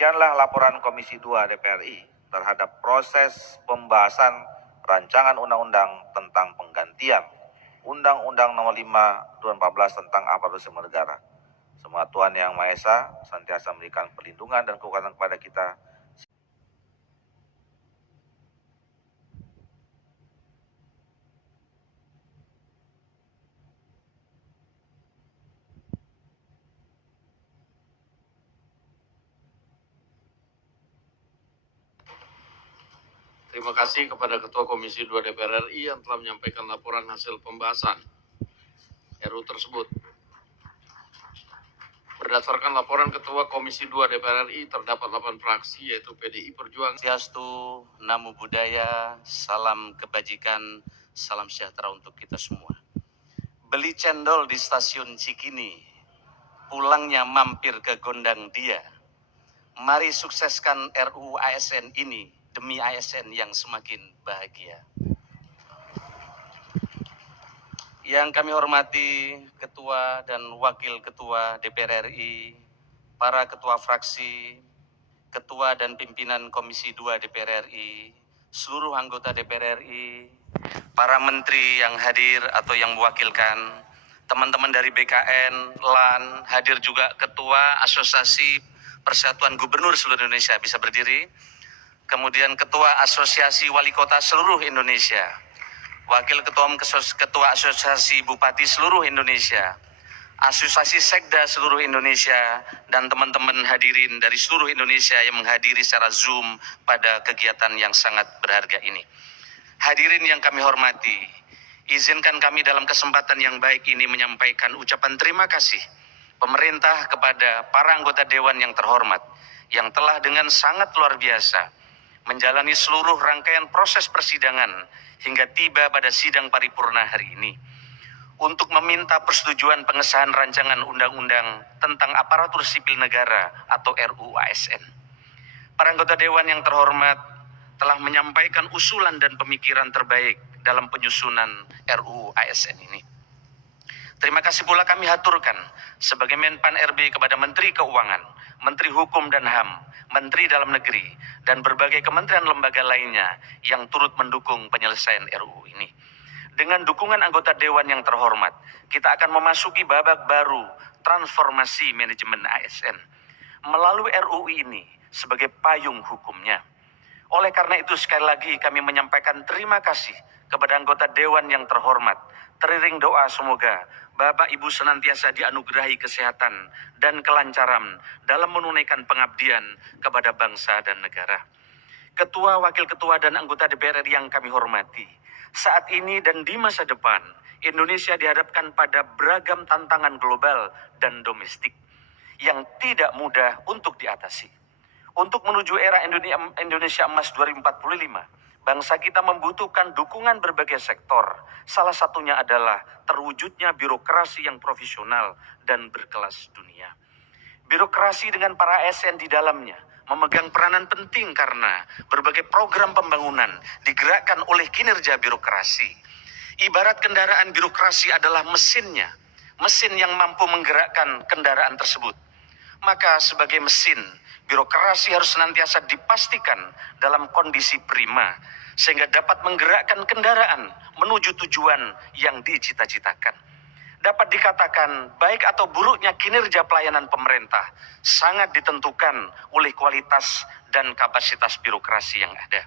Demikianlah laporan Komisi 2 DPR RI terhadap proses pembahasan rancangan undang-undang tentang penggantian Undang-Undang Nomor 5 2014 tentang aparatur sipil negara. Semoga Tuhan Yang Maha Esa senantiasa memberikan perlindungan dan kekuatan kepada kita. Terima kasih kepada Ketua Komisi 2 DPR RI yang telah menyampaikan laporan hasil pembahasan RUU tersebut. Berdasarkan laporan Ketua Komisi 2 DPR RI, terdapat 8 fraksi yaitu PDI Perjuangan. Swastiastu, Namo Buddhaya, salam kebajikan, salam sejahtera untuk kita semua. Beli cendol di stasiun Cikini, pulangnya mampir ke Gondang Dia. Mari sukseskan RUU ASN ini demi ASN yang semakin bahagia. Yang kami hormati Ketua dan Wakil Ketua DPR RI, para Ketua Fraksi, Ketua dan Pimpinan Komisi 2 DPR RI, seluruh anggota DPR RI, para menteri yang hadir atau yang mewakilkan, teman-teman dari BKN, LAN, hadir juga Ketua Asosiasi Persatuan Gubernur seluruh Indonesia, bisa berdiri. Kemudian Ketua Asosiasi Wali Kota seluruh Indonesia, Wakil Ketua Asosiasi Bupati seluruh Indonesia, Asosiasi Sekda seluruh Indonesia, dan teman-teman hadirin dari seluruh Indonesia yang menghadiri secara Zoom pada kegiatan yang sangat berharga ini. Hadirin yang kami hormati, izinkan kami dalam kesempatan yang baik ini menyampaikan ucapan terima kasih pemerintah kepada para anggota Dewan yang terhormat, yang telah dengan sangat luar biasa menjalani seluruh rangkaian proses persidangan hingga tiba pada sidang paripurna hari ini untuk meminta persetujuan pengesahan rancangan undang-undang tentang aparatur sipil negara atau RUU ASN. Para anggota Dewan yang terhormat telah menyampaikan usulan dan pemikiran terbaik dalam penyusunan RUU ASN ini. Terima kasih pula kami haturkan sebagai Menpan RB kepada Menteri Keuangan, Menteri Hukum dan HAM, Menteri Dalam Negeri, dan berbagai kementerian lembaga lainnya yang turut mendukung penyelesaian RUU ini. Dengan dukungan anggota Dewan yang terhormat, kita akan memasuki babak baru transformasi manajemen ASN melalui RUU ini sebagai payung hukumnya. Oleh karena itu sekali lagi kami menyampaikan terima kasih kepada anggota Dewan yang terhormat. Teriring doa semoga Bapak Ibu senantiasa dianugerahi kesehatan dan kelancaran dalam menunaikan pengabdian kepada bangsa dan negara. Ketua, Wakil Ketua, dan anggota DPR RI yang kami hormati, saat ini dan di masa depan, Indonesia dihadapkan pada beragam tantangan global dan domestik yang tidak mudah untuk diatasi. Untuk menuju era Indonesia Emas 2045, bangsa kita membutuhkan dukungan berbagai sektor. Salah satunya adalah terwujudnya birokrasi yang profesional dan berkelas dunia. Birokrasi dengan para ASN di dalamnya memegang peranan penting karena berbagai program pembangunan digerakkan oleh kinerja birokrasi. Ibarat kendaraan birokrasi adalah mesinnya, mesin yang mampu menggerakkan kendaraan tersebut. Maka sebagai mesin, birokrasi harus senantiasa dipastikan dalam kondisi prima, sehingga dapat menggerakkan kendaraan menuju tujuan yang dicita-citakan. Dapat dikatakan baik atau buruknya kinerja pelayanan pemerintah sangat ditentukan oleh kualitas dan kapasitas birokrasi yang ada.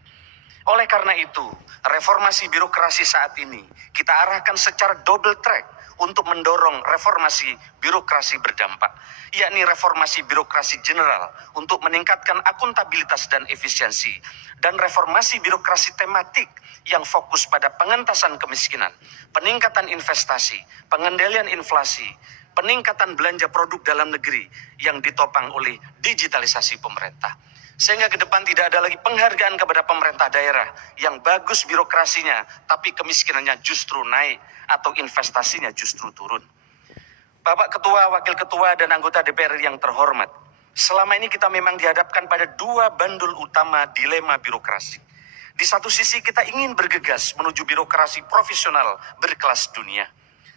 Oleh karena itu, reformasi birokrasi saat ini kita arahkan secara double track untuk mendorong reformasi birokrasi berdampak, yakni reformasi birokrasi general untuk meningkatkan akuntabilitas dan efisiensi, dan reformasi birokrasi tematik yang fokus pada pengentasan kemiskinan, peningkatan investasi, pengendalian inflasi, peningkatan belanja produk dalam negeri yang ditopang oleh digitalisasi pemerintah. Sehingga ke depan tidak ada lagi penghargaan kepada pemerintah daerah yang bagus birokrasinya, tapi kemiskinannya justru naik atau investasinya justru turun. Bapak Ketua, Wakil Ketua, dan anggota DPR yang terhormat, selama ini kita memang dihadapkan pada dua bandul utama dilema birokrasi. Di satu sisi kita ingin bergegas menuju birokrasi profesional berkelas dunia.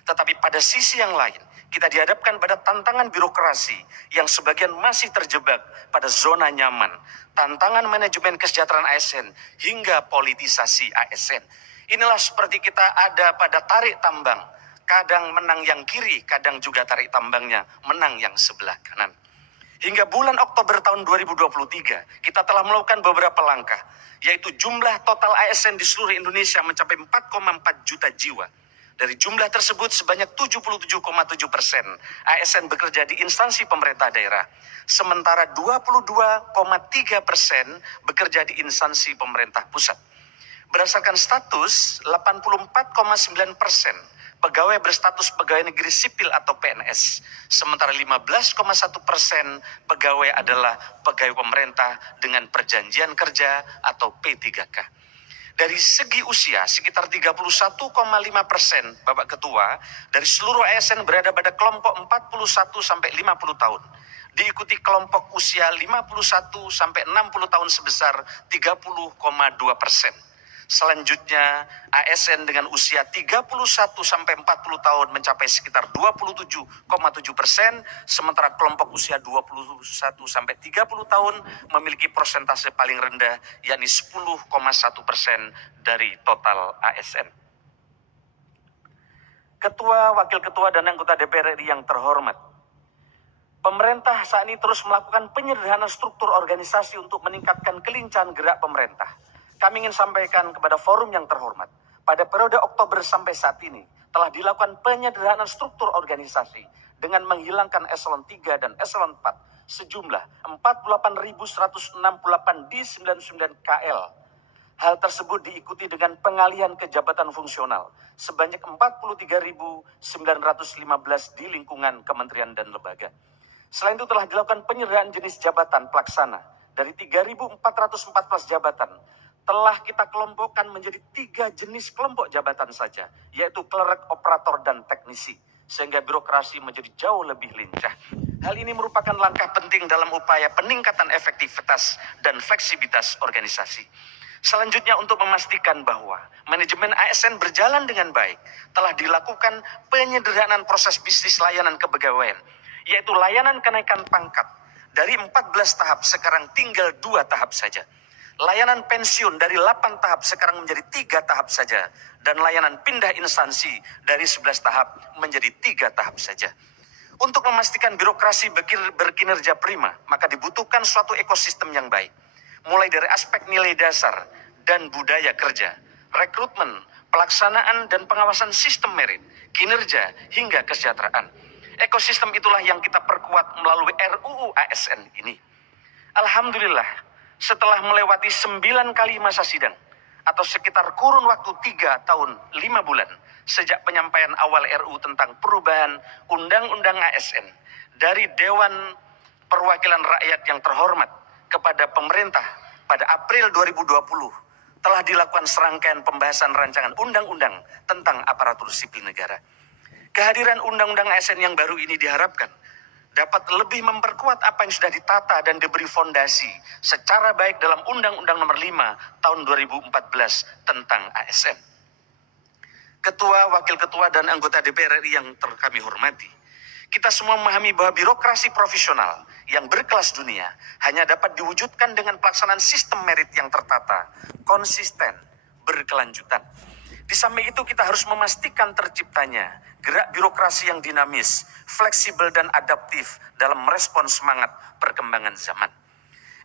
Tetapi pada sisi yang lain, Kita dihadapkan pada tantangan birokrasi yang sebagian masih terjebak pada zona nyaman, tantangan manajemen kesejahteraan ASN, hingga politisasi ASN. Inilah seperti kita ada pada tarik tambang, kadang menang yang kiri, kadang juga tarik tambangnya menang yang sebelah kanan. Hingga bulan Oktober tahun 2023, kita telah melakukan beberapa langkah, yaitu jumlah total ASN di seluruh Indonesia mencapai 4,4 juta jiwa. Dari jumlah tersebut sebanyak 77,7% ASN bekerja di instansi pemerintah daerah, sementara 22,3% bekerja di instansi pemerintah pusat. Berdasarkan status, 84,9% pegawai berstatus pegawai negeri sipil atau PNS, sementara 15,1% pegawai adalah pegawai pemerintah dengan perjanjian kerja atau P3K. Dari segi usia, sekitar 31,5% Bapak Ketua dari seluruh ASN berada pada kelompok 41 sampai 50 tahun. Diikuti kelompok usia 51 sampai 60 tahun sebesar 30,2%. Selanjutnya, ASN dengan usia 31 sampai 40 tahun mencapai sekitar 27,7%, sementara kelompok usia 21 sampai 30 tahun memiliki persentase paling rendah, yakni 10,1% dari total ASN. Ketua, Wakil Ketua, dan anggota DPR RI yang terhormat, pemerintah saat ini terus melakukan penyederhanaan struktur organisasi untuk meningkatkan kelincahan gerak pemerintah. Kami ingin sampaikan kepada forum yang terhormat, pada periode Oktober sampai saat ini telah dilakukan penyederhanaan struktur organisasi dengan menghilangkan eselon 3 dan eselon 4 sejumlah 48.168 di 99 KL. Hal tersebut diikuti dengan pengalihan ke jabatan fungsional sebanyak 43.915 di lingkungan kementerian dan lembaga. Selain itu telah dilakukan penyederhanaan jenis jabatan pelaksana dari 3.414 jabatan telah kita kelompokkan menjadi 3 jenis kelompok jabatan saja, yaitu klerek, operator, dan teknisi, sehingga birokrasi menjadi jauh lebih lincah. Hal ini merupakan langkah penting dalam upaya peningkatan efektivitas dan fleksibilitas organisasi. Selanjutnya, untuk memastikan bahwa manajemen ASN berjalan dengan baik, telah dilakukan penyederhanaan proses bisnis layanan kepegawaian, yaitu layanan kenaikan pangkat dari 14 tahap sekarang tinggal 2 tahap saja. Layanan pensiun dari 8 tahap sekarang menjadi 3 tahap saja. Dan layanan pindah instansi dari 11 tahap menjadi 3 tahap saja. Untuk memastikan birokrasi berkinerja prima, maka dibutuhkan suatu ekosistem yang baik. Mulai dari aspek nilai dasar dan budaya kerja, rekrutmen, pelaksanaan dan pengawasan sistem merit, kinerja, hingga kesejahteraan. Ekosistem itulah yang kita perkuat melalui RUU ASN ini. Alhamdulillah, setelah melewati 9 kali masa sidang, atau sekitar kurun waktu 3 tahun 5 bulan, sejak penyampaian awal RUU tentang perubahan Undang-Undang ASN, dari Dewan Perwakilan Rakyat yang terhormat kepada pemerintah pada April 2020, telah dilakukan serangkaian pembahasan rancangan undang-undang tentang aparatur sipil negara. Kehadiran Undang-Undang ASN yang baru ini diharapkan dapat lebih memperkuat apa yang sudah ditata dan diberi fondasi secara baik dalam Undang-Undang Nomor 5 Tahun 2014 tentang ASN. Ketua, Wakil Ketua, dan anggota DPR RI yang kami hormati, kita semua memahami bahwa birokrasi profesional yang berkelas dunia hanya dapat diwujudkan dengan pelaksanaan sistem merit yang tertata, konsisten, berkelanjutan. Di samping itu kita harus memastikan terciptanya gerak birokrasi yang dinamis, fleksibel, dan adaptif dalam merespons semangat perkembangan zaman.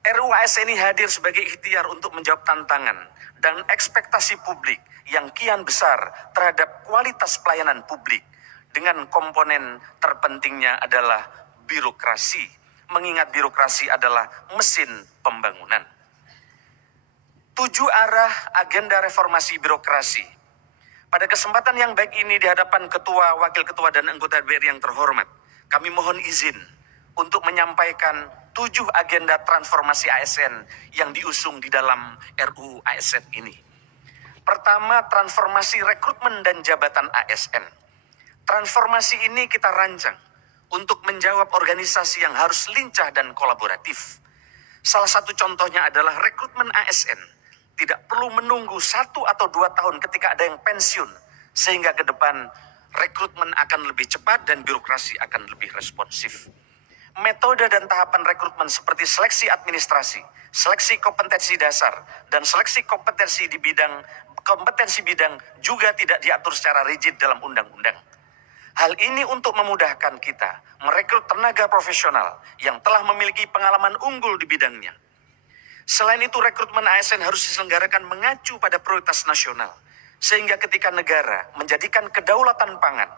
RUU ASN ini hadir sebagai ikhtiar untuk menjawab tantangan dan ekspektasi publik yang kian besar terhadap kualitas pelayanan publik, dengan komponen terpentingnya adalah birokrasi, mengingat birokrasi adalah mesin pembangunan. 7 arah agenda reformasi birokrasi. Pada kesempatan yang baik ini di hadapan Ketua, Wakil Ketua, dan anggota DPR yang terhormat, kami mohon izin untuk menyampaikan 7 agenda transformasi ASN yang diusung di dalam RUU ASN ini. Pertama, transformasi rekrutmen dan jabatan ASN. Transformasi ini kita rancang untuk menjawab organisasi yang harus lincah dan kolaboratif. Salah satu contohnya adalah rekrutmen ASN. Tidak perlu menunggu 1 atau 2 tahun ketika ada yang pensiun, sehingga ke depan rekrutmen akan lebih cepat dan birokrasi akan lebih responsif. Metode dan tahapan rekrutmen seperti seleksi administrasi, seleksi kompetensi dasar, dan seleksi kompetensi bidang juga tidak diatur secara rigid dalam undang-undang. Hal ini untuk memudahkan kita merekrut tenaga profesional yang telah memiliki pengalaman unggul di bidangnya. Selain itu, rekrutmen ASN harus diselenggarakan mengacu pada prioritas nasional, sehingga ketika negara menjadikan kedaulatan pangan,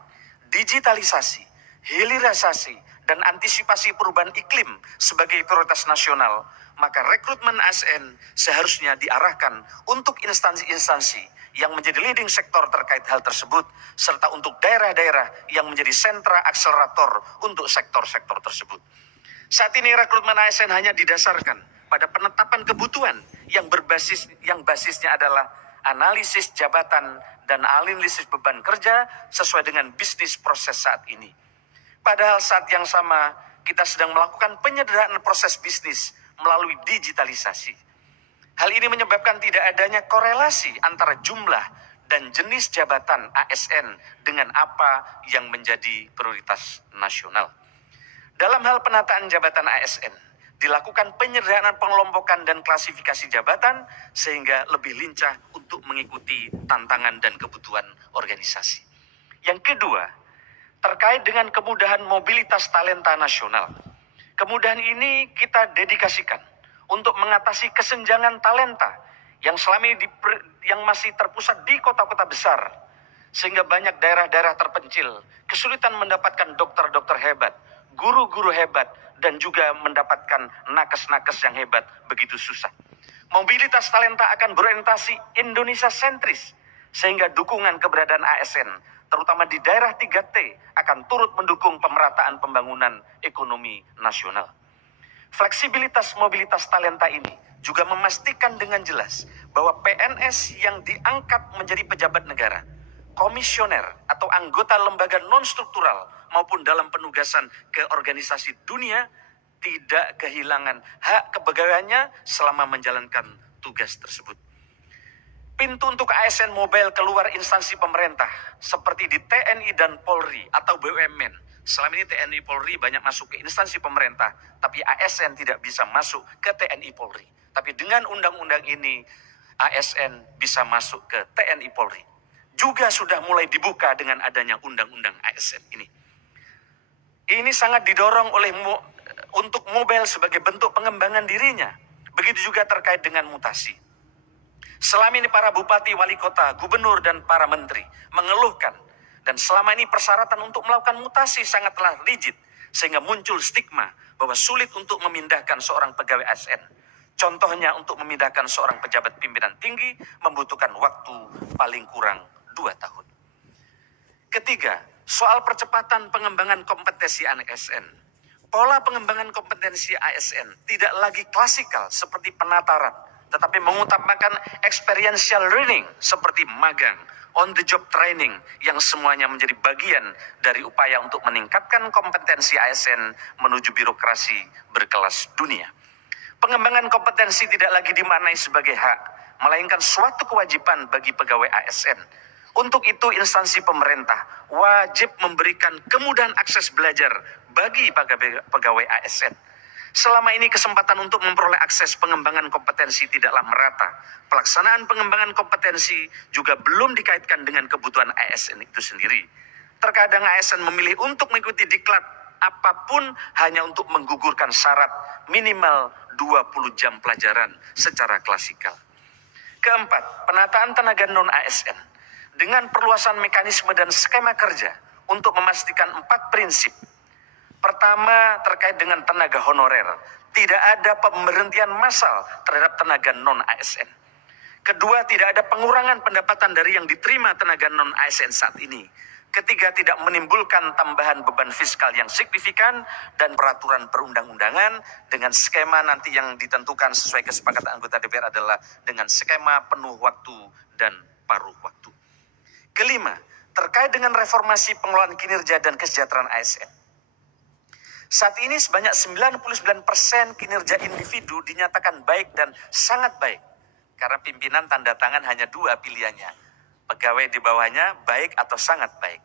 digitalisasi, hilirisasi, dan antisipasi perubahan iklim sebagai prioritas nasional, maka rekrutmen ASN seharusnya diarahkan untuk instansi-instansi yang menjadi leading sektor terkait hal tersebut, serta untuk daerah-daerah yang menjadi sentra akselerator untuk sektor-sektor tersebut. Saat ini rekrutmen ASN hanya didasarkan pada penetapan kebutuhan yang basisnya adalah analisis jabatan dan analisis beban kerja sesuai dengan bisnis proses saat ini. Padahal saat yang sama kita sedang melakukan penyederhanaan proses bisnis melalui digitalisasi. Hal ini menyebabkan tidak adanya korelasi antara jumlah dan jenis jabatan ASN dengan apa yang menjadi prioritas nasional. Dalam hal penataan jabatan ASN, dilakukan penyederhanaan pengelompokan dan klasifikasi jabatan sehingga lebih lincah untuk mengikuti tantangan dan kebutuhan organisasi. Yang kedua, terkait dengan kemudahan mobilitas talenta nasional. Kemudahan ini kita dedikasikan untuk mengatasi kesenjangan talenta yang selama ini yang masih terpusat di kota-kota besar, sehingga banyak daerah-daerah terpencil kesulitan mendapatkan dokter-dokter hebat, guru-guru hebat, dan juga mendapatkan nakes-nakes yang hebat begitu susah. Mobilitas talenta akan berorientasi Indonesia sentris, sehingga dukungan keberadaan ASN terutama di daerah 3T akan turut mendukung pemerataan pembangunan ekonomi nasional. Fleksibilitas mobilitas talenta ini juga memastikan dengan jelas bahwa PNS yang diangkat menjadi pejabat negara, komisioner atau anggota lembaga non-struktural maupun dalam penugasan ke organisasi dunia tidak kehilangan hak kepegawaiannya selama menjalankan tugas tersebut. Pintu untuk ASN mobile keluar instansi pemerintah seperti di TNI dan Polri atau BUMN. Selama ini TNI Polri banyak masuk ke instansi pemerintah, tapi ASN tidak bisa masuk ke TNI Polri. Tapi dengan undang-undang ini, ASN bisa masuk ke TNI Polri. Juga sudah mulai dibuka dengan adanya undang-undang ASN ini. Ini sangat didorong untuk mobile sebagai bentuk pengembangan dirinya. Begitu juga terkait dengan mutasi. Selama ini para bupati, wali kota, gubernur, dan para menteri mengeluhkan. Dan selama ini persyaratan untuk melakukan mutasi sangatlah rigid. Sehingga muncul stigma bahwa sulit untuk memindahkan seorang pegawai ASN. Contohnya untuk memindahkan seorang pejabat pimpinan tinggi membutuhkan waktu paling kurang 2 tahun. Ketiga, soal percepatan pengembangan kompetensi ASN. Pola pengembangan kompetensi ASN tidak lagi klasikal seperti penataran, tetapi mengutamakan experiential learning seperti magang, on the job training yang semuanya menjadi bagian dari upaya untuk meningkatkan kompetensi ASN menuju birokrasi berkelas dunia. Pengembangan kompetensi tidak lagi dimaknai sebagai hak, melainkan suatu kewajiban bagi pegawai ASN. Untuk itu instansi pemerintah wajib memberikan kemudahan akses belajar bagi pegawai ASN. Selama ini kesempatan untuk memperoleh akses pengembangan kompetensi tidaklah merata. Pelaksanaan pengembangan kompetensi juga belum dikaitkan dengan kebutuhan ASN itu sendiri. Terkadang ASN memilih untuk mengikuti diklat apapun hanya untuk menggugurkan syarat minimal 20 jam pelajaran secara klasikal. Keempat, penataan tenaga non-ASN dengan perluasan mekanisme dan skema kerja untuk memastikan 4 prinsip. Pertama, terkait dengan tenaga honorer. Tidak ada pemberhentian massal terhadap tenaga non-ASN. Kedua, tidak ada pengurangan pendapatan dari yang diterima tenaga non-ASN saat ini. Ketiga, tidak menimbulkan tambahan beban fiskal yang signifikan dan peraturan perundang-undangan dengan skema nanti yang ditentukan sesuai kesepakatan anggota DPR adalah dengan skema penuh waktu dan paruh waktu. Kelima, terkait dengan reformasi pengelolaan kinerja dan kesejahteraan ASN. Saat ini sebanyak 99% kinerja individu dinyatakan baik dan sangat baik. Karena pimpinan tanda tangan hanya 2 pilihannya. Pegawai di bawahnya baik atau sangat baik.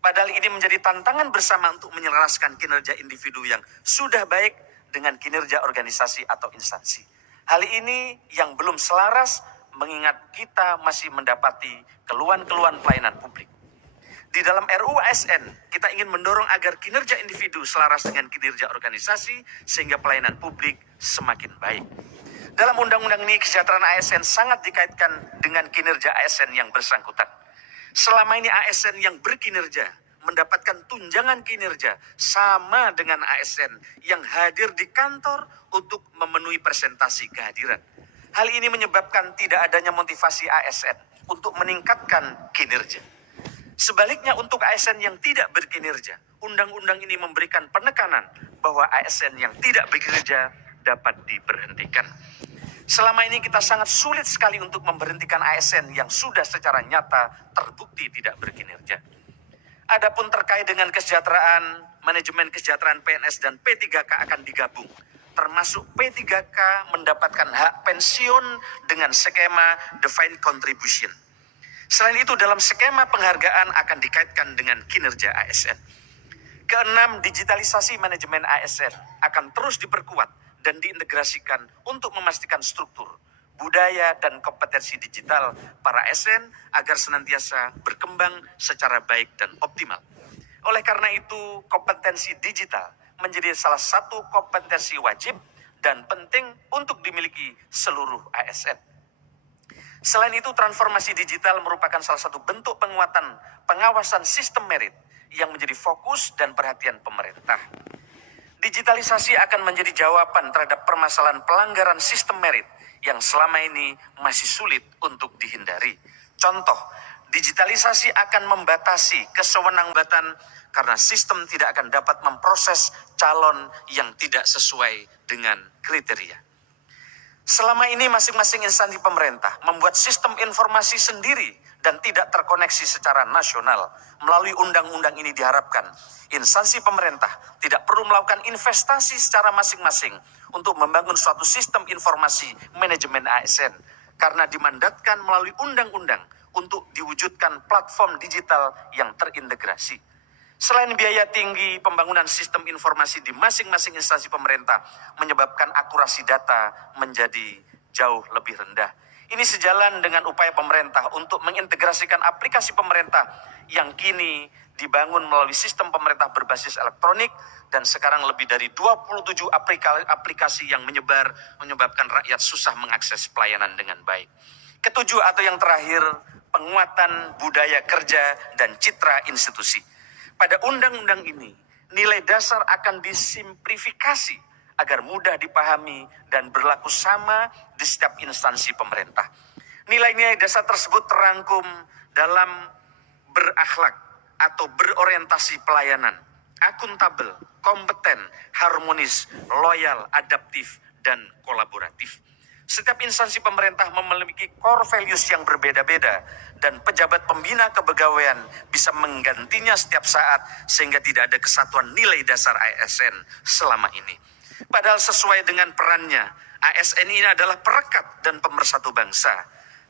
Padahal ini menjadi tantangan bersama untuk menyelaraskan kinerja individu yang sudah baik dengan kinerja organisasi atau instansi. Hal ini yang belum selaras mengingat kita masih mendapati keluhan-keluhan pelayanan publik. Di dalam RUU ASN, kita ingin mendorong agar kinerja individu selaras dengan kinerja organisasi sehingga pelayanan publik semakin baik. Dalam undang-undang ini, kesejahteraan ASN sangat dikaitkan dengan kinerja ASN yang bersangkutan. Selama ini ASN yang berkinerja mendapatkan tunjangan kinerja sama dengan ASN yang hadir di kantor untuk memenuhi presentasi kehadiran. Hal ini menyebabkan tidak adanya motivasi ASN untuk meningkatkan kinerja. Sebaliknya untuk ASN yang tidak berkinerja, undang-undang ini memberikan penekanan bahwa ASN yang tidak bekerja dapat diberhentikan. Selama ini kita sangat sulit sekali untuk memberhentikan ASN yang sudah secara nyata terbukti tidak berkinerja. Adapun terkait dengan kesejahteraan, manajemen kesejahteraan PNS dan P3K akan digabung. Termasuk P3K mendapatkan hak pensiun dengan skema defined contribution. Selain itu dalam skema penghargaan akan dikaitkan dengan kinerja ASN. Keenam, digitalisasi manajemen ASN akan terus diperkuat dan diintegrasikan untuk memastikan struktur, budaya, dan kompetensi digital para ASN agar senantiasa berkembang secara baik dan optimal. Oleh karena itu, kompetensi digital menjadi salah satu kompetensi wajib dan penting untuk dimiliki seluruh ASN. Selain itu, transformasi digital merupakan salah satu bentuk penguatan pengawasan sistem merit yang menjadi fokus dan perhatian pemerintah. Digitalisasi akan menjadi jawaban terhadap permasalahan pelanggaran sistem merit yang selama ini masih sulit untuk dihindari. Contoh, digitalisasi akan membatasi kesewenang-wenangan karena sistem tidak akan dapat memproses calon yang tidak sesuai dengan kriteria. Selama ini masing-masing instansi pemerintah membuat sistem informasi sendiri dan tidak terkoneksi secara nasional. Melalui undang-undang ini diharapkan instansi pemerintah tidak perlu melakukan investasi secara masing-masing untuk membangun suatu sistem informasi manajemen ASN karena dimandatkan melalui undang-undang untuk diwujudkan platform digital yang terintegrasi. Selain biaya tinggi, pembangunan sistem informasi di masing-masing instansi pemerintah menyebabkan akurasi data menjadi jauh lebih rendah. Ini sejalan dengan upaya pemerintah untuk mengintegrasikan aplikasi pemerintah yang kini dibangun melalui sistem pemerintah berbasis elektronik dan sekarang lebih dari 27 aplikasi yang menyebabkan rakyat susah mengakses pelayanan dengan baik. Ketujuh atau yang terakhir, penguatan budaya kerja dan citra institusi. Pada undang-undang ini, nilai dasar akan disimplifikasi agar mudah dipahami dan berlaku sama di setiap instansi pemerintah. Nilai-nilai dasar tersebut terangkum dalam berakhlak atau berorientasi pelayanan, akuntabel, kompeten, harmonis, loyal, adaptif, dan kolaboratif. Setiap instansi pemerintah memiliki core values yang berbeda-beda dan pejabat pembina kepegawaian bisa menggantinya setiap saat sehingga tidak ada kesatuan nilai dasar ASN selama ini. Padahal sesuai dengan perannya, ASN ini adalah perekat dan pemersatu bangsa.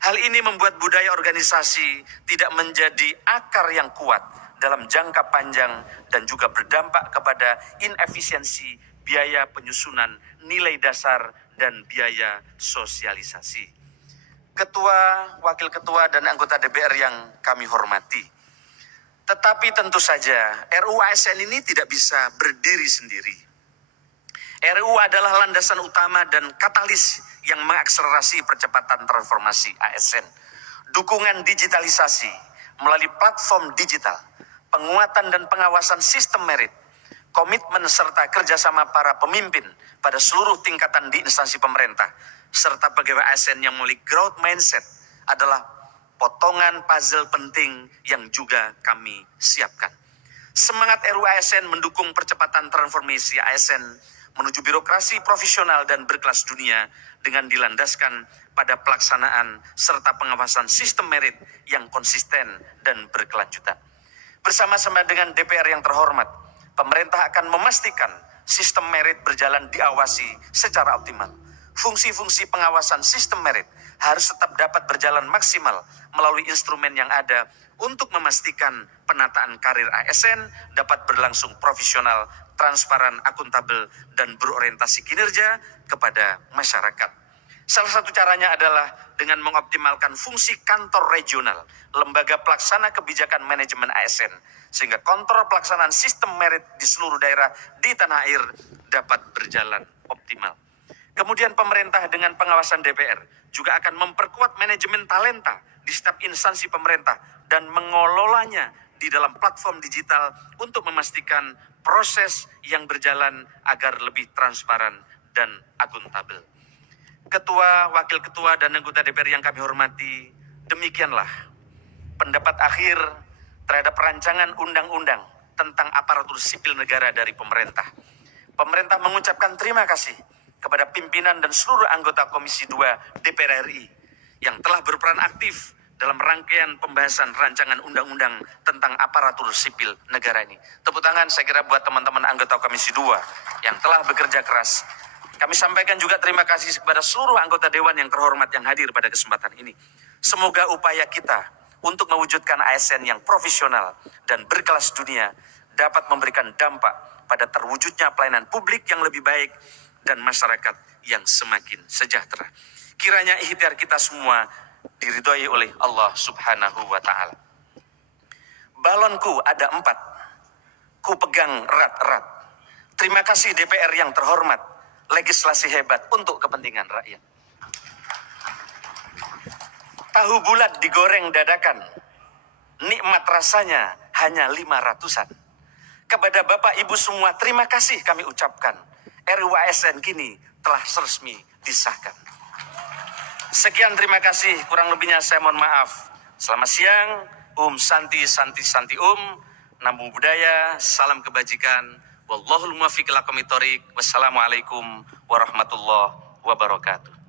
Hal ini membuat budaya organisasi tidak menjadi akar yang kuat dalam jangka panjang dan juga berdampak kepada inefisiensi biaya penyusunan nilai dasar dan biaya sosialisasi. Ketua, wakil ketua, dan anggota DPR yang kami hormati. Tetapi tentu saja RUU ASN ini tidak bisa berdiri sendiri. RUU adalah landasan utama dan katalis yang mengakselerasi percepatan transformasi ASN. Dukungan digitalisasi melalui platform digital, penguatan dan pengawasan sistem merit, komitmen serta kerjasama para pemimpin pada seluruh tingkatan di instansi pemerintah, serta pegawai ASN yang memiliki growth mindset adalah potongan puzzle penting yang juga kami siapkan. Semangat RUU ASN mendukung percepatan transformasi ASN menuju birokrasi profesional dan berkelas dunia dengan dilandaskan pada pelaksanaan serta pengawasan sistem merit yang konsisten dan berkelanjutan. Bersama-sama dengan DPR yang terhormat, pemerintah akan memastikan sistem merit berjalan diawasi secara optimal. Fungsi-fungsi pengawasan sistem merit harus tetap dapat berjalan maksimal melalui instrumen yang ada untuk memastikan penataan karir ASN dapat berlangsung profesional, transparan, akuntabel, dan berorientasi kinerja kepada masyarakat. Salah satu caranya adalah dengan mengoptimalkan fungsi kantor regional, lembaga pelaksana kebijakan manajemen ASN, sehingga kontrol pelaksanaan sistem merit di seluruh daerah di tanah air dapat berjalan optimal. Kemudian pemerintah dengan pengawasan DPR juga akan memperkuat manajemen talenta di setiap instansi pemerintah dan mengelolanya di dalam platform digital untuk memastikan proses yang berjalan agar lebih transparan dan akuntabel. Ketua, Wakil Ketua, dan anggota DPR yang kami hormati, demikianlah pendapat akhir terhadap rancangan undang-undang tentang aparatur sipil negara dari pemerintah. Pemerintah mengucapkan terima kasih kepada pimpinan dan seluruh anggota Komisi 2 DPR RI yang telah berperan aktif dalam rangkaian pembahasan rancangan undang-undang tentang aparatur sipil negara ini. Tepuk tangan saya kira buat teman-teman anggota Komisi 2 yang telah bekerja keras. Kami sampaikan juga terima kasih kepada seluruh anggota Dewan yang terhormat yang hadir pada kesempatan ini. Semoga upaya kita untuk mewujudkan ASN yang profesional dan berkelas dunia dapat memberikan dampak pada terwujudnya pelayanan publik yang lebih baik dan masyarakat yang semakin sejahtera. Kiranya ikhtiar kita semua diridhoi oleh Allah Subhanahu wa Ta'ala. Balonku ada 4, ku pegang erat-erat. Terima kasih DPR yang terhormat, legislasi hebat untuk kepentingan rakyat. Tahu bulat digoreng dadakan, nikmat rasanya hanya 500-an. Kepada Bapak Ibu semua terima kasih kami ucapkan. RUU ASN kini telah resmi disahkan. Sekian terima kasih, kurang lebihnya saya mohon maaf. Selamat siang, Santi Santi Santi Namo Buddhaya, salam kebajikan. Wallahul muwaffiq ila aqwamit thoriq. Wassalamualaikum warahmatullahi wabarakatuh.